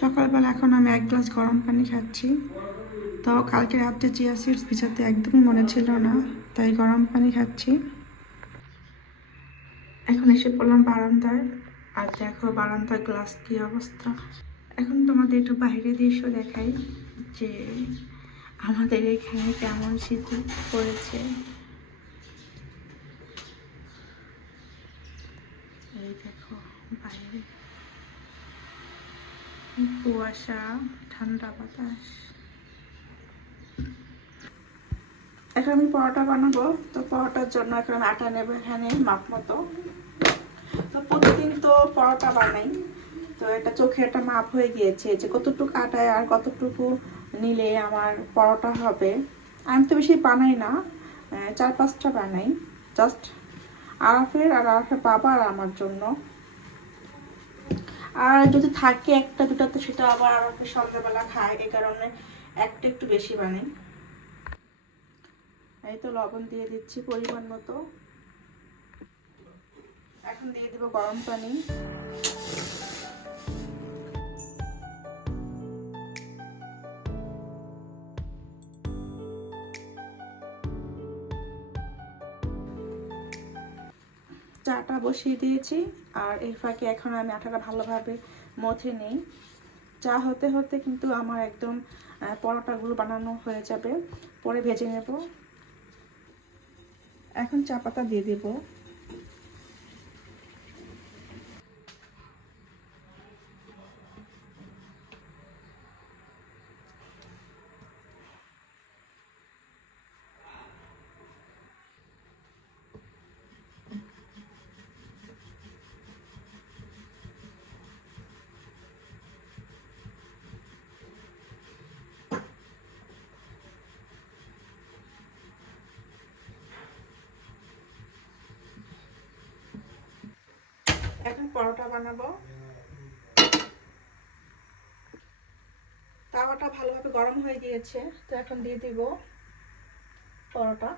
সকালবেলা এখন আমি 1 গ্লাস গরম পানি খাচ্ছি। তো কালকে রাত্রে চিয়া সিডস ভিজাতে একদমই মনে ছিল না, তাই গরম পানি খাচ্ছি। এখন এসে পড়লাম বারান্দায়, আর দেখো বারান্দার গ্লাস কি অবস্থা। এখন তোমাদের একটু বাইরের দৃশ্য দেখাই যে আমাদের এখানে কেমন শীত পড়েছে। এই দেখো বাইরে কুয়াশা, ঠান্ডা বাতাস। এখন আমি পরোটা বানাবো। তো পরোটার জন্য এখন আটা নেবো এখানে মাপ মতো। তো প্রতিদিন তো পরোটা বানাই, তো এটা চোখে একটা মাপ হয়ে গিয়েছে যে কতটুকু আটায় আর কতটুকু নিলে আমার পরোটা হবে। আমি তো বেশি বানাই না, 4-5টা বানাই, জাস্ট আরাফের বাবা আর আমার জন্য। আর যদি থাকে একটা দুটা তো সেটা আবার আরাফের সন্ধ্যাবেলা খায়, এই কারণে একটা একটু বেশি বানাই। এই তো লবণ দিয়ে দিচ্ছি পরিমাণ মতো। এখন দিয়ে দেবো গরম পানি। চাটা বসিয়ে দিয়েছি, আর এর ফাঁকে এখন আমি আটাটা ভালোভাবে মথে নিই। চা হতে হতে কিন্তু আমার একদম পরোটাগুলো বানানো হয়ে যাবে, পরে ভেজে নেব। এখন চা পাতা দিয়ে দেব। এখন পরোটা বানাবো। তাওয়াটা ভালোভাবে গরম হয়ে গিয়েছে, তো এখন দিয়ে দিব পরোটা।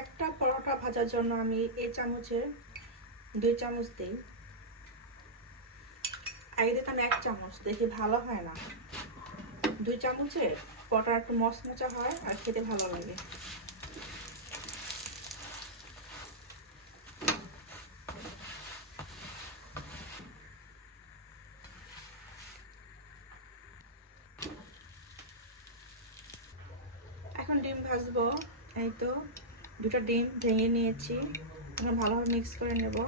একটা পরোটা ভাজার জন্য আমি এই চামচে 2 চামচ দিই। আগে দিতাম 1 চামচ, দেখি ভালো হয় না। 2 চামচে পরোটা একটু মচমচা হয় আর খেতে ভালো লাগে। এখন ডিম ভাজবো। এই তো 2টা ডিম ভেঙে নিয়েছি, এখন ভালোভাবে মিক্স করে নেব।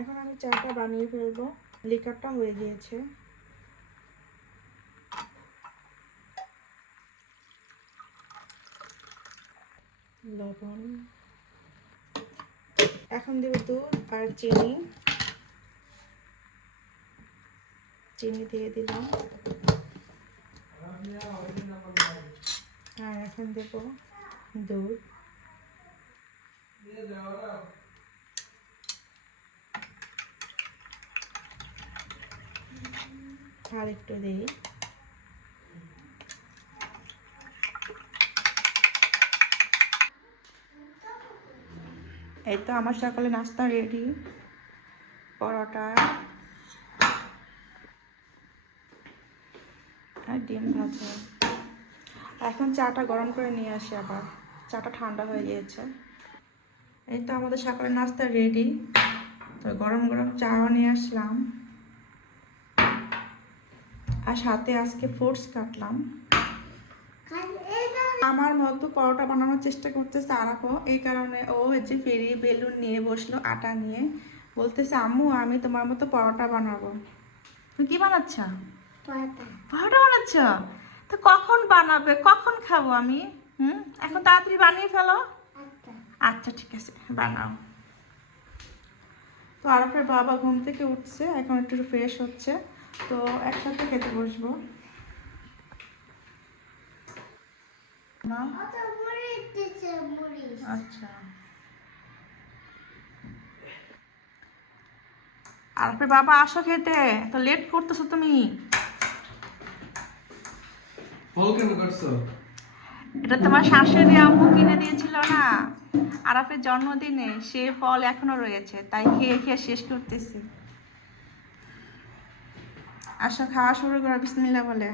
এখন আমি চাটা বানিয়ে ফেলবো, লিকারটা হয়ে গিয়েছে। লবণ, এখন দেব দুধ আর চিনি। চিনি দিয়ে দিলাম, আর এখন দেব দুধ। আর একটু দিই। এই তো আমার সকালে নাস্তা রেডি, পরোটা আর ডিম ভাজা। এখন চাটা গরম করে নিয়ে আসি, আবার চাটা ঠান্ডা হয়ে গিয়েছে। এই তো আমাদের সকালে নাস্তা রেডি। তো গরম গরম চাও নিয়ে আসলাম, আর সাথে আজকে ফ্রুটস কাটলাম। আমার মতো পরোটা বানানোর চেষ্টা করতেছে আরাফও, এই কারণে ও যে ফেরি বেলুন নিয়ে বসলো আটা নিয়ে, বলতেছে আম্মু আমি তোমার মতো পরোটা বানাবো। তুমি কি বানাচ্ছ? পরোটা বানাচ্ছ? তো কখন বানাবে, কখন খাবো আমি? এখন তাড়াতাড়ি বানিয়ে ফেলো। আচ্ছা ঠিক আছে, বানাও। তো আরাফের বাবা ঘুম থেকে উঠছে, এখন একটু ফ্রেশ হচ্ছে, তো একসাথে খেতে বসবো। আচ্ছা, আরাফের বাবা আসো খেতে, তো লেট করতেছো তুমি। এটা তোমার শাশুড়ি আম্মু কিনে দিয়েছিল না আরাফের জন্মদিনে, সে ফল এখনো রয়েছে, তাই খেয়ে খেয়ে শেষ করতেছি। আসো খাওয়া শুরু করো, বিসমিল্লাহ বলে।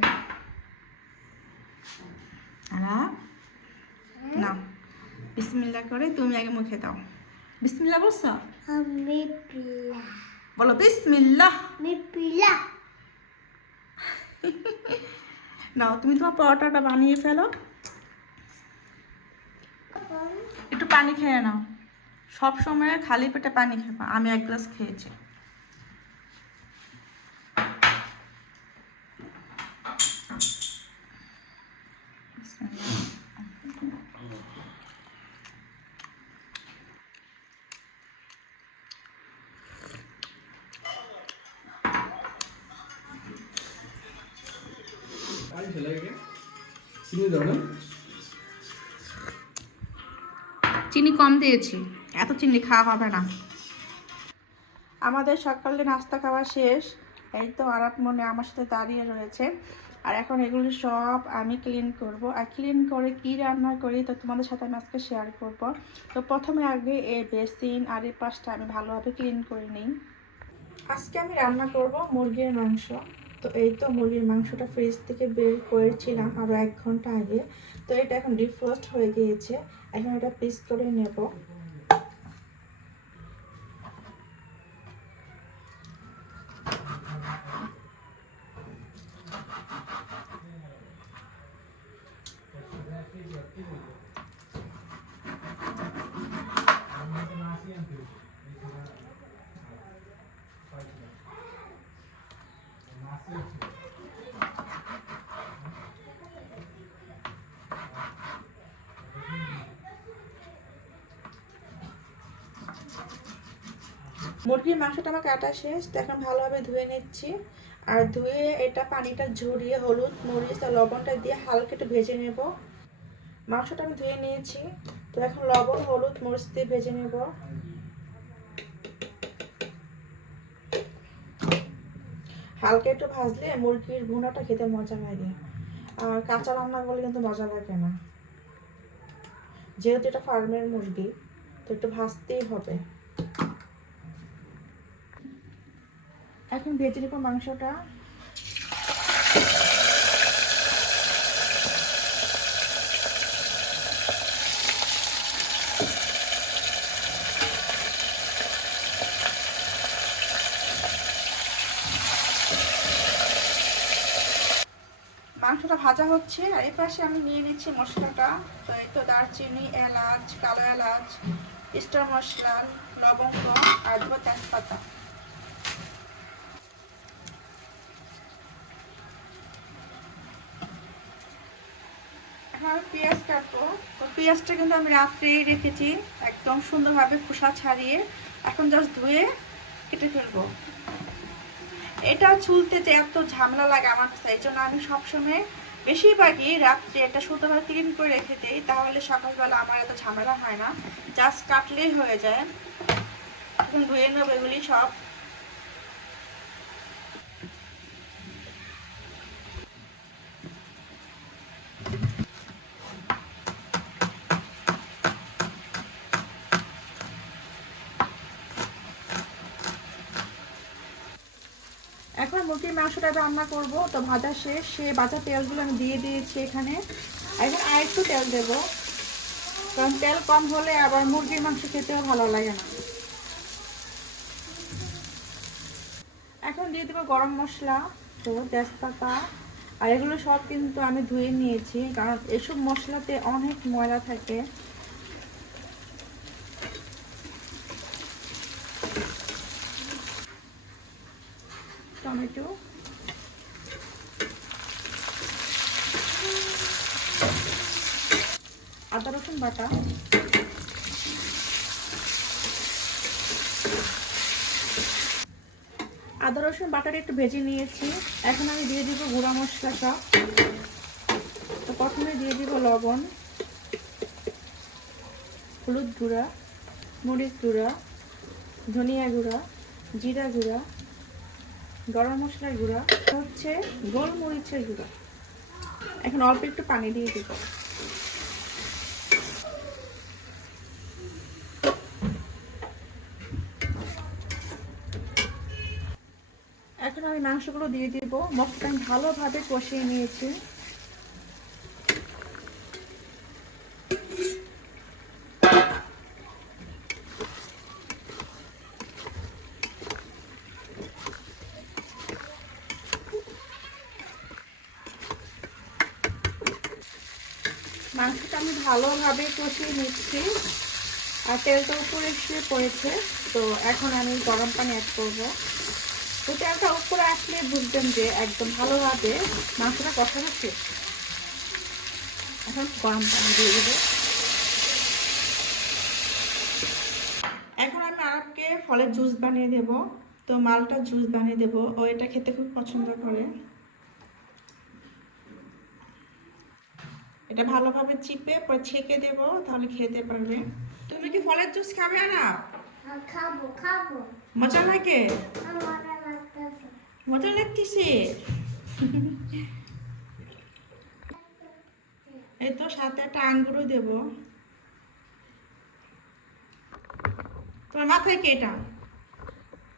আরাফ না, বিসমিল্লাহ করে তুমি আগে মুখে দাও। বিসমিল্লাহ বলছো? বলো বিসমিল্লাহ। নাও তুমি তোমার পরোটাটা বানিয়ে ফেলো, একটু পানি খেয়ে নাও। সব সময় খালি পেটে পানি খাবা, আমি 1 গ্লাস খেয়েছি। চিনি কম দিয়েছি, এত চিনি খাওয়া হবে না। আমাদের সকালে নাস্তা খাওয়া শেষ। এই তো আরাপ মনে আমার সাথে দাঁড়িয়ে রয়েছে, আর এখন এগুলি সব আমি ক্লিন করব। আর ক্লিন করে কি রান্না করি তো তোমাদের সাথে আমি আজকে শেয়ার করব। তো প্রথমে আগে এই বেসিন আর এই পাশটা আমি ভালোভাবে ক্লিন করে নিই। আজকে আমি রান্না করব মুরগির মাংস। তো এই তো মুরগির মাংসটা ফ্রিজ থেকে বের করেছিলাম আরও 1 ঘন্টা আগে। তো এটা এখন ডিফ্রস্ট হয়ে গিয়েছে, এখন এটা পিস করে নেব। মুরগির মাংসটা আমার কাটা শেষ, তো এখন ভালোভাবে ধুয়ে নিচ্ছি। আর ধুয়ে এটা পানিটা ঝরিয়ে হলুদ মরিচ আর লবণটা দিয়ে হালকা একটু ভেজে নেব। মাংসটা আমি ধুয়ে নিয়েছি, তো এখন লবণ হলুদ মরিচ দিয়ে ভেজে নেব। হালকা একটু ভাজলে মুরগির ভুনাটা খেতে মজা লাগে, আর কাঁচা রান্না করলে কিন্তু মজা লাগে না। যেহেতু এটা ফার্মের মুরগি, তো একটু ভাজতেই হবে। এখন ভেজে নেব মাংসটা। মাংসটা ভাজা হচ্ছে, আর এই পাশে আমি নিয়ে নিচ্ছি মশলাটা। তো এই তো দারচিনি, এলাচ, কালো এলাচ, স্টার মশলা, লবঙ্গ আর দেবো তেজপাতা। এখন আমি পেঁয়াজ কাটবো। তো পেঁয়াজটা কিন্তু আমি রাত্রেই রেখেছি একদম সুন্দরভাবে খোসা ছাড়িয়ে, এখন জাস্ট ধুয়ে কেটে ফেলবো। এটা ছুলতে যে এত ঝামেলা লাগে আমার কাছে, এই জন্য আমি সবসময় বেশিরভাগই রাত্রে এটা সুন্দরভাবে ক্লিন করে রেখে দিই, তাহলে সকালবেলা আমার এত ঝামেলা হয় না, জাস্ট কাটলেই হয়ে যায়। এখন ধুয়ে নেবো এগুলি সব। এখন মুরগির মাংসটা রান্না করব। তো ভাজা শেষ, সে ভাজা তেলগুলো আমি দিয়ে দিয়েছি এখানে। এখন আর একটু তেল দেবো, কারণ তেল কম হলে আবার মুরগির মাংস খেতেও ভালো লাগে না। এখন দিয়ে দেবো গরম মশলা, তো তেজপাতা, আর এগুলো সব কিন্তু আমি ধুয়ে নিয়েছি, কারণ এসব মশলাতে অনেক ময়লা থাকে। টমেটো, আদা রসুন বাটা, আদা রসুন বাটাটা একটু ভেজে নিয়েছি। এখন আমি দিয়ে দিব গুঁড়া মশলাটা। তো প্রথমে দিয়ে দিব লবণ, হলুদ গুঁড়া, মরিচ গুঁড়া, ধনিয়া গুঁড়া, জিরা গুঁড়া, গরম মশলার গুঁড়া, হচ্ছে গোলমরিচের গুঁড়া। এখন অল্প একটু পানি দিয়ে দিব। এখন আমি মাংসগুলো দিয়ে দিব। মশলাটা আমি ভালোভাবে কষিয়ে নিয়েছি। মাংসটা আমি ভালোভাবে কষিয়ে নিচ্ছি আর তেলটা উপরে এসে পড়েছে। তো এখন আমি গরম পানি অ্যাড করব। তো তেলটা উপরে আসলে বুঝবেন যে একদম ভালোভাবে মাংসটা কষানো শেষ। এখন গরম পানি দিয়ে দেবো। এখন আমি আরবকে ফলের জুস বানিয়ে দেব। তো মালটা জুস বানিয়ে দেব, ও এটা খেতে খুব পছন্দ করে। এটা ভালোভাবে চিপে পরে ছেঁকে দেব, তাহলে খেতে পারবে। তুমি কি ফলের জুস খাবে না? খাবো খাবো। মজা লাগে? মজা লাগতেছে। মজা লাগতেছে। এই তো সাথে একটা আঙ্গুরও দেব। তোমার মাথায় কি এটা?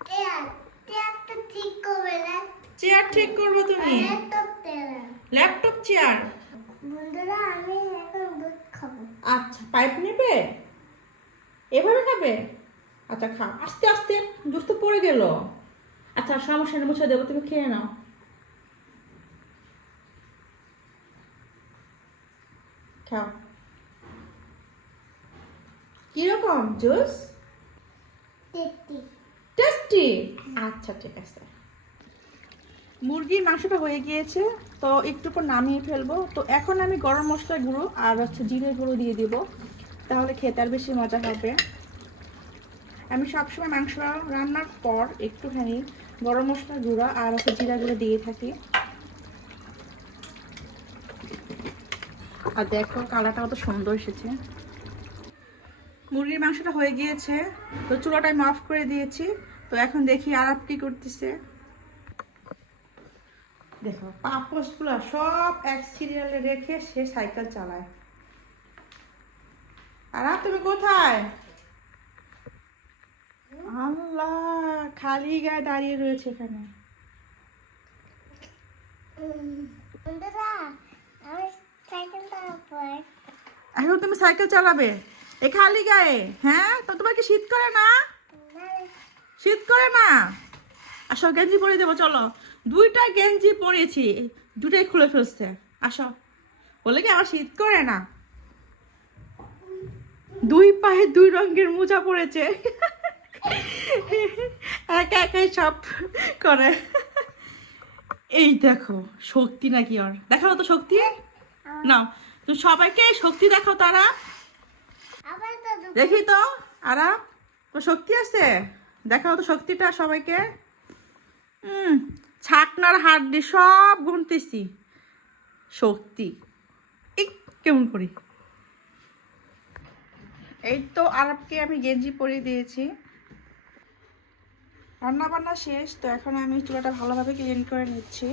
চেয়ারটা ঠিক করবে না। চেয়ার ঠিক করবো তুমি? Laptop chair. বন্ধুরা আমি এখন দুধ খাবো। আচ্ছা, পাইপ নেবে? এভাবে খাবে? আচ্ছা খাও, আস্তে আস্তে, জুস তো পড়ে গেল। আচ্ছা সমস্যা নেই, মুছে দেবো, তুমি খেয়ে নাও। খাও। কিরকম জুস? টেস্টি। টেস্টি? আচ্ছা ঠিক আছে। মুরগির মাংসটা হয়ে গিয়েছে, তো একটু পর নামিয়ে ফেলবো। তো এখন আমি গরম মশলা গুঁড়ো আর হচ্ছে জিরে গুঁড়ো দিয়ে দিব, তাহলে খেতে আর বেশি মজা হবে। আমি সবসময় মাংস রান্নার পর একটুখানি গরম মশলা গুঁড়ো আর হচ্ছে জিরা গুঁড়ো দিয়ে থাকি। আর দেখো কালারটা কত সুন্দর এসেছে। মুরগির মাংসটা হয়ে গিয়েছে, তো চুলাটা আমি অফ করে দিয়েছি। তো এখন দেখি আরব কি করতেছে। দেখো পাপোশগুলো সব এক সিরিয়ালে রেখে সে সাইকেল চালায়। আরব তুমি কোথায়? আল্লাহ, খালি গায়ে দাঁড়িয়ে রয়েছে এখানে। বন্ধুরা আমি সাইকেল চালাবো। এখন তুমি সাইকেল চালাবে এই খালি গায়ে? হ্যাঁ, তো তোমার কি শীত করে না? শীত করে না? আসো গেঞ্জি পরে দেবো, চলো। দুইটা গেঞ্জি পরেছি, দুটাই খুলে ফেলছে। আসো। বলে কি আমার শীত করে না? দুই পায়ে দুই রঙের মোজা পড়েছে, একা একাই সব করে। এই দেখো শক্তি নাকি ওর, দেখাও তো শক্তি। না, তুমি সবাইকে শক্তি দেখাও তারা, দেখি তো। আরা তোর শক্তি আছে, দেখাও তো শক্তিটা সবাইকে। ছাকনার হাড্ডি সব গুনতেছি শক্তি। কেমন করি? এই তো আরবকে আমি গেঞ্জি পরিয়ে দিয়েছি। রান্না বান্না শেষ, তো এখন আমি চুলাটা ভালোভাবে ক্লিন করে নিচ্ছি।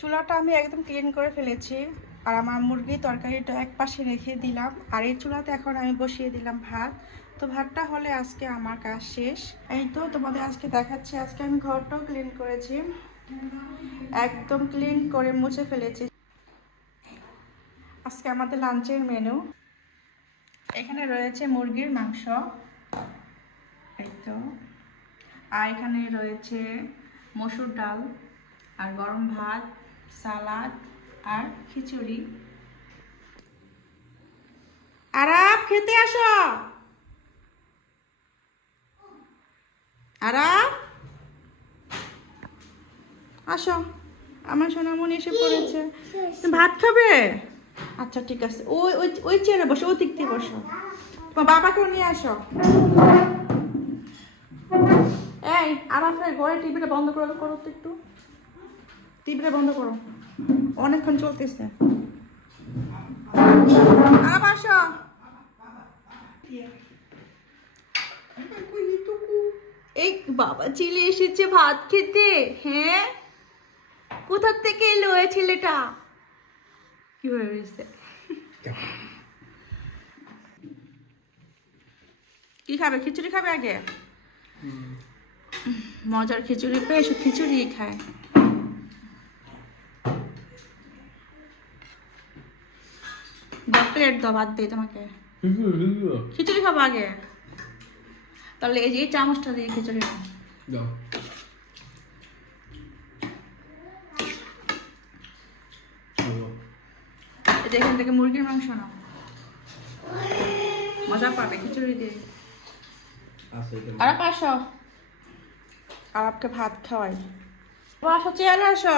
চুলাটা আমি একদম ক্লিন করে ফেলেছি, আর আমার মুরগির তরকারিটা এক পাশে রেখে দিলাম। আর এই চুলাতে এখন আমি বসিয়ে দিলাম ভাত। তো ভাতটা হলে আজকে আমার কাজ শেষ। এই তো তোমাদের আজকে দেখাচ্ছি, আজকে আমি ঘরটাও ক্লিন করেছি, একদম ক্লিন করে মুছে ফেলেছি। আজকে আমাদের লাঞ্চের মেনু, এখানে রয়েছে মুরগির মাংস, এই তো আর এখানে রয়েছে মসুর ডাল আর গরম ভাত, সালাদ আর খিচুড়ি। আরাপ খেতে আসো। আরাপ আসো, আমার সোনামণি এসে পড়েছে। তুমি ভাত খাবে? আচ্ছা ঠিক আছে, ওই ওই ওই চেয়ারে বসো, ওই দিক দিয়ে বসো। তোমার বাবাকেও নিয়ে আসো। এই আরাফের ঘরে টিভিটা বন্ধ করো করো তো একটু, টিভিটা বন্ধ করো, অনেকক্ষণ চলতেছে। আরাফ আসো। এই বাবা ছেলে এসেছে ভাত খেতে। হ্যাঁ, কোথা থেকে এলো এই ছেলেটা? কি হয়েছে? কি খাবে? খিচুড়ি খাবে আগে? মজার খিচুড়ি পেয়ে এসে খিচুড়ি খায়। প্লেট দাও, ভাত দিই তোমাকে। খিচুড়ি খাবো আগে? তাহলে এই যে এই চামচটা দিয়ে খিচুড়ি নাও। এখান থেকে মুরগির মাংস নাও, মজা পাবে খিচুড়ি দিয়ে। আরাপ আসো, আরাপকে ভাত খাওয়াই। আসো, চেয়ারে আসো।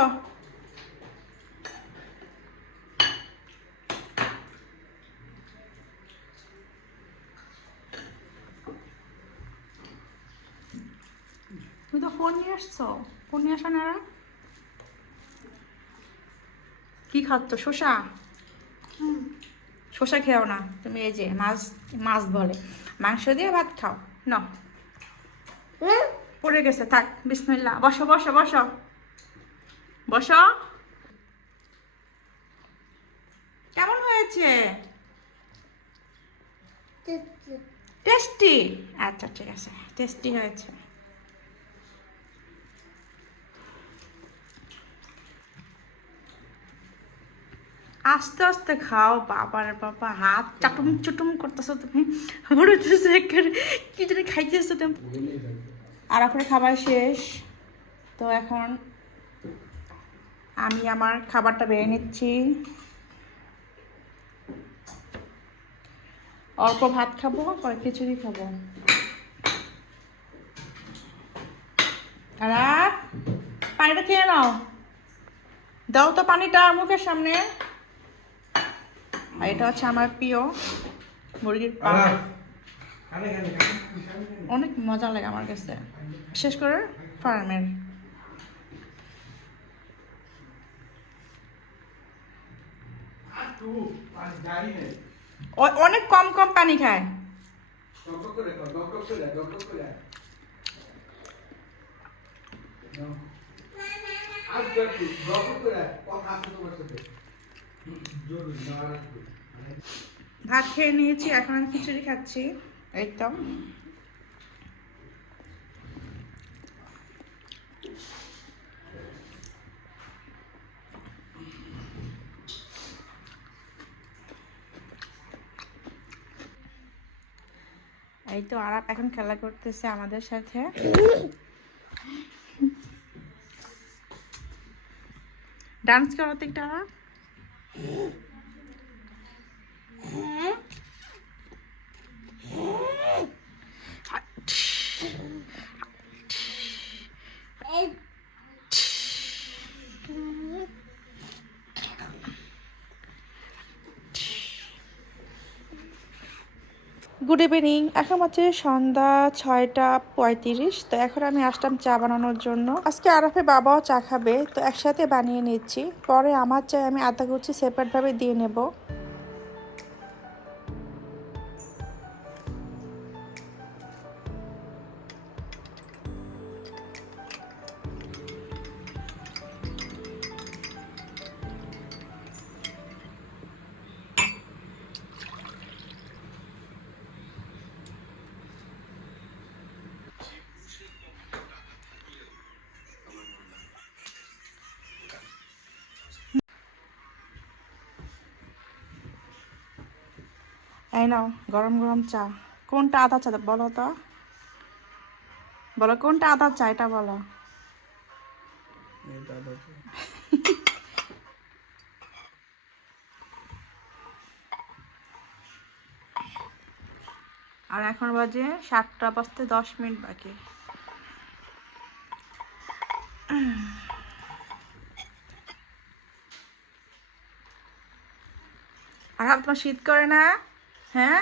তুমি তো ফোন নিয়ে আসছো, ফোন নিয়ে আসো না? কি খাচ্ছ? শসা? শসা খেও না তুমি, এই যে মাছ, মাছ বলে মাংস দিয়ে ভাত খাও না। পড়ে গেছে, থাক। বিসমিল্লাহ। বসো বসো বসো বসো। কেমন হয়েছে? টেস্টি? আচ্ছা ঠিক আছে, টেস্টি হয়েছে। আস্তে আস্তে খাও, বাবার বাবা হাত চাটুম চুটুম করতেছো তুমি, কি জানি খাইতেছো তুমি। আর আপনার খাবার শেষ তো এখন আমি আমার খাবারটা বেড়ে নিচ্ছি। অল্প ভাত খাবো, পরে খিচুড়ি খাবো। আর পানিটা খেয়ে নাও, দাও তো পানিটা মুখের সামনে। আর এটা হচ্ছে আমার প্রিয় মুরগির পাখা, অনেক মজা লাগে আমার কাছে, বিশেষ করে ফার্মের। অনেক কম কম পানি খায়। ভাত খেয়ে নিয়েছি, এখন আমি খিচুড়ি খাচ্ছি। একদম এই তো আরাপ এখন খেলা করতেছে আমাদের সাথে। ডান্স করো তো একটা আরাপ। গুড ইভিনিং, এখন হচ্ছে সন্ধ্যা 6:35। তো এখন আমি আসলাম চা বানানোর জন্য। আজকে আরাফের বাবাও চা খাবে, তো একসাথে বানিয়ে নিচ্ছি। পরে আমার চাই আমি আধা কুচি সেপারেটভাবে দিয়ে নেব। এই নাও গরম গরম চা। কোনটা আদা চা বলো তো? বলো কোনটা আদা চা এটা বলো। এটা আদা চা। আর এখন বাজে 7টা বাজতে 10 মিনিট বাকি। আর তোমার শীত করে না? হ্যাঁ,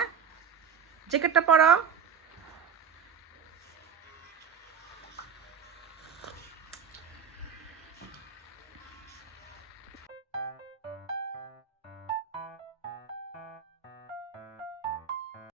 জ্যাকেটটা পরো।